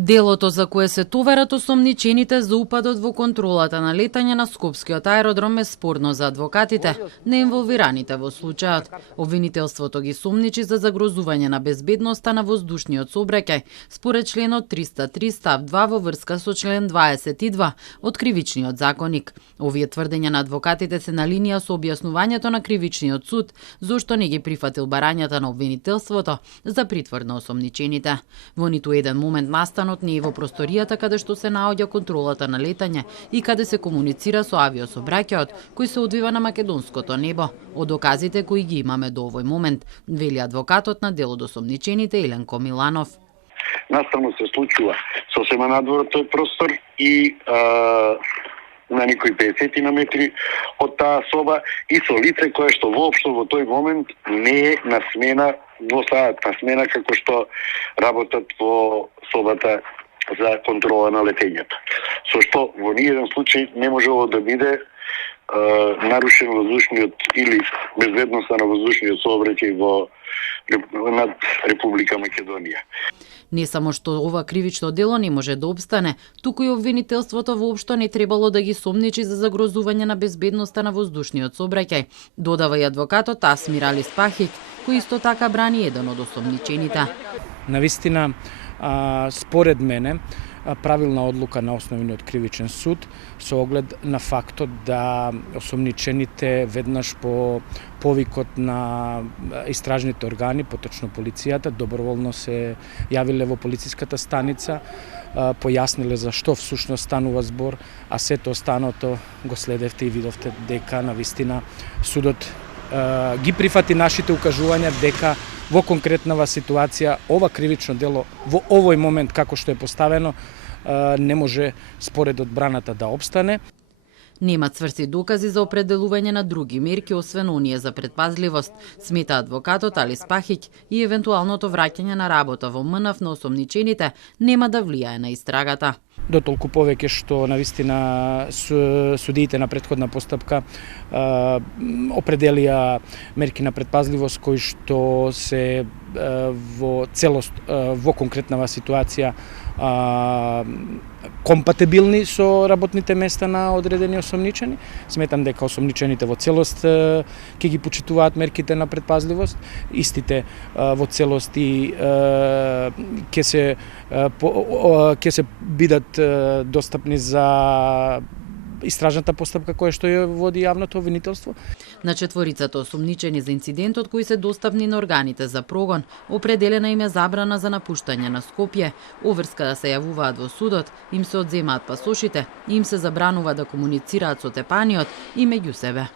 Делото за кое се товарат осомничените за упадот во контролата на летање на Скопскиот аеродром е спорно за адвокатите, не инволвираните во случајот. Обвинителството ги сомничи за загрозување на безбедноста на воздушниот сообраќај, според членот 303 став 2 во врска со член 22 од Кривичниот законник. Овие тврдења на адвокатите се на линија со објаснувањето на Кривичниот суд, зошто не ги прифатил барањата на обвинителството за притвор на осомничените. Во ниту еден момент настанот не е во просторијата каде што се наоѓа контролата на летање и каде се комуницира со авиосообраќајот кој се одвива на македонското небо. Од доказите кои ги имаме до овој момент, вели адвокатот на дел од осомничените Еленко Миланов. Наставно се случува сосема надвор од тој простор и на некои 50 на метри од таа соба и со лице кое што воопшто во тој момент не е на смена во саатна смена како што работат во собата за контрола на летењето. Со што во ниеден случај не можело да биде нарушен воздушниот или безбедноста на воздушниот сообраќај над Република Македонија. Не само што ова кривично дело не може да обстане, туку и обвинителството воопшто не требало да ги сомничи за загрозување на безбедноста на воздушниот сообраќај, додава и адвокатот Асмир Али Спахиќ, кој исто така брани еден од осомничените. Навистина, според мене, правилна одлука на основниот кривичен суд со оглед на фактот да осомничените веднаш по повикот на истражните органи, поточно полицијата, доброволно се јавиле во полициската станица, појасниле за што всушност станува збор, а сето останато го следевте и видовте дека навистина судот ги прифати нашите укажувања дека во конкретнава ситуација ова кривично дело во овој момент како што е поставено не може според одбраната да обстане. Нема цврсти докази за определување на други мерки освен оние за предпазливост, смета адвокатот Али Спахиќ, и евентуалното враќање на работа во МНФ на осомничените нема да влијае на истрагата. Дотолку повеќе што навистина судиите на претходна постапка определија мерки на предпазливост кои што се во целост во конкретнава ситуација компатибилни со работните места на одредени осомничени. Сметам дека осомничените во целост ќе ги почитуваат мерките на предпазливост, истите во целост и ќе се бидат достапни за истражната постапка која што ја води јавното обвинителство. На четворицата осомничени за инцидентот кои се достапни на органите за прогон, определена им е забрана за напуштање на Скопје, оврска да се јавуваат во судот, им се одземаат пасошите и им се забранува да комуницираат со тепаниот и меѓу себе.